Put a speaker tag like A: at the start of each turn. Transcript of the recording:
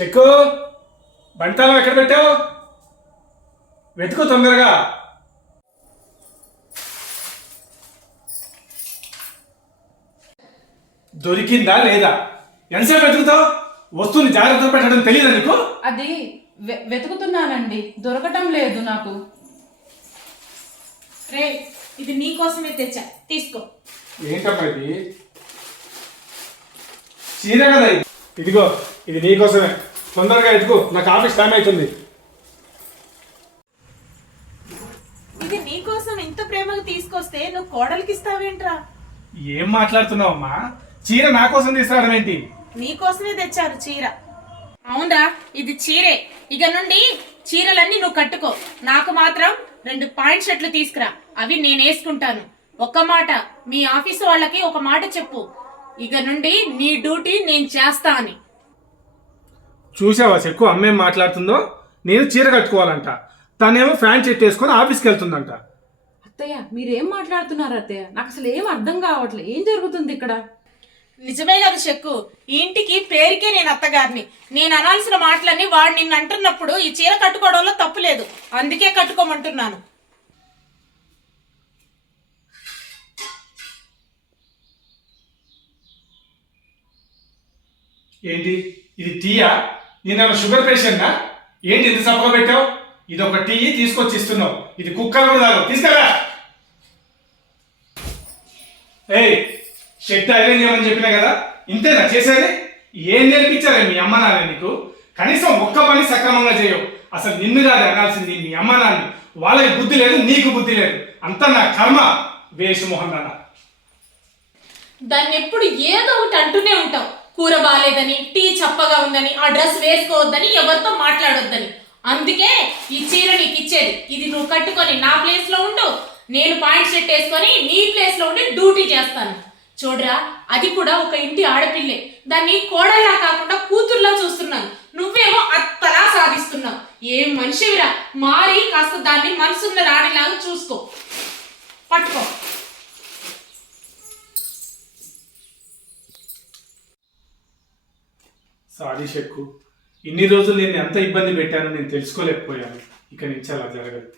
A: చెక్కు. బంటాలం ఎక్కడ పెట్టావు? వెతుకు తొందరగా. దొరికిందా లేదా? ఎంతసేపు వెతుకుతావు? వస్తువుని జాగ్రత్తగా పెట్టడం తెలియదా నీకు?
B: అది వె- వెతుకుతున్నానండి. దొరకటం లేదు నాకు.
C: రే ఇది నీకోసమే తెచ్చా. తీసుకో.
A: ఏంటమ్మా ఇది? చీర కదా ఇది. ఇదిగో ఇది నీకోసమే తొందరగా ఎదుగు నాకు ఆఫీస్ టైం అవుతుంది
C: ఇది నీకోసం ఇంత ప్రేమగా తీసుకొస్తే నువ్వు కోడలికి ఇస్తావేంట్రా?
A: ఏం మాట్లాడుతున్నావు అమ్మా చీర నా కోసం తీసుకురావడం ఏంటి?
C: నీకోసమే తెచ్చారు చీర. అవునా ఇది చీరే. ఇక నుండి చీరలన్నీ నువ్వు కట్టుకో. నాకు మాత్రం రెండు పాయింట్ షర్ట్లు తీసుకురా. అవి నేను వేసుకుంటాను. ఒక్క మాట మీ ఆఫీస్ వాళ్ళకి ఒక మాట చెప్పు. ఇక నుండి నీ డ్యూటీ నేను చేస్తా అని
A: చూసావా చెక్కు అమ్మేం మాట్లాడుతుందో? నేను చీర కట్టుకోవాలంట. తనేమో ఫ్యాన్ చెట్టు వేసుకొని ఆఫీస్కి వెళ్తుందంట.
B: అత్తయ్య మీరేం మాట్లాడుతున్నారు అత్తయ్య? నాకు అసలు ఏం అర్థం కావట్లేదు ఏం జరుగుతుంది ఇక్కడ?
C: నిజమే కదా చెక్కు ఈ ఇంటికి పేరుకే నేను అత్తగారిని. నేను అనాల్సిన మాటలన్నీ వాడు నిన్ను అంటున్నప్పుడు ఈ చీర కట్టుకోవడంలో తప్పు లేదు. అందుకే కట్టుకోమంటున్నాను.
A: ఏంటి? ఇది టీయా నేను షుగర్ పేషెంట్నా ఏంటి ఇంత చప్పగా పెట్టావు? ఇది ఒక టీ తీసుకొచ్చి ఇస్తున్నావు. ఇది కుక్కలు కూడా తీసుకురా ఏయ్ షెట్ ఐరన్ చేయమని చెప్పినా కదా? ఇంతేనా? చేసేది? ఏం నేర్పించారే మీ అమ్మ నాన్న నీకు? కనీసం ఒక్క పని సక్రమంగా చేయవు. అసలు నిన్ను కాదు అనాల్సింది మీ అమ్మ నాన్న. వాళ్ళకి బుద్ధి లేదు నీకు బుద్ధి లేదు. అంతా నా కర్మ. వేషమోహన్ నాన్న.
C: దాన్ని ఎప్పుడు ఏదో ఒకటి అంటూనే కూర బాగాలేదని టీ చప్పగా ఉందని ఆ డ్రెస్ వేసుకోవద్దని ఎవరితో మాట్లాడొద్దని. అందుకే ఈ చీర నీకు ఇచ్చేది ఇది నువ్వు కట్టుకొని నా ప్లేస్లో ఉండు నేను పాయింట్ షర్ట్ వేసుకొని నీ ప్లేస్లో ఉండి డ్యూటీ చేస్తాను. చూడరా అది కూడా ఒక ఇంటి ఆడపిల్లే. దాన్ని కోడల్లా కాకుండా కూతుర్లా చూస్తున్నాను. నువ్వేమో అత్తలా సాధిస్తున్నావు. ఏం మనిషివిరా? మారి కాస్త దాన్ని మనసున్న రాణిలాగా చూసుకో.
A: సారీ షెక్కు ఇన్ని రోజులు నేను ఎంత ఇబ్బంది పెట్టానో నేను తెలుసుకోలేకపోయాను. ఇక నుంచి అలా జరగదు.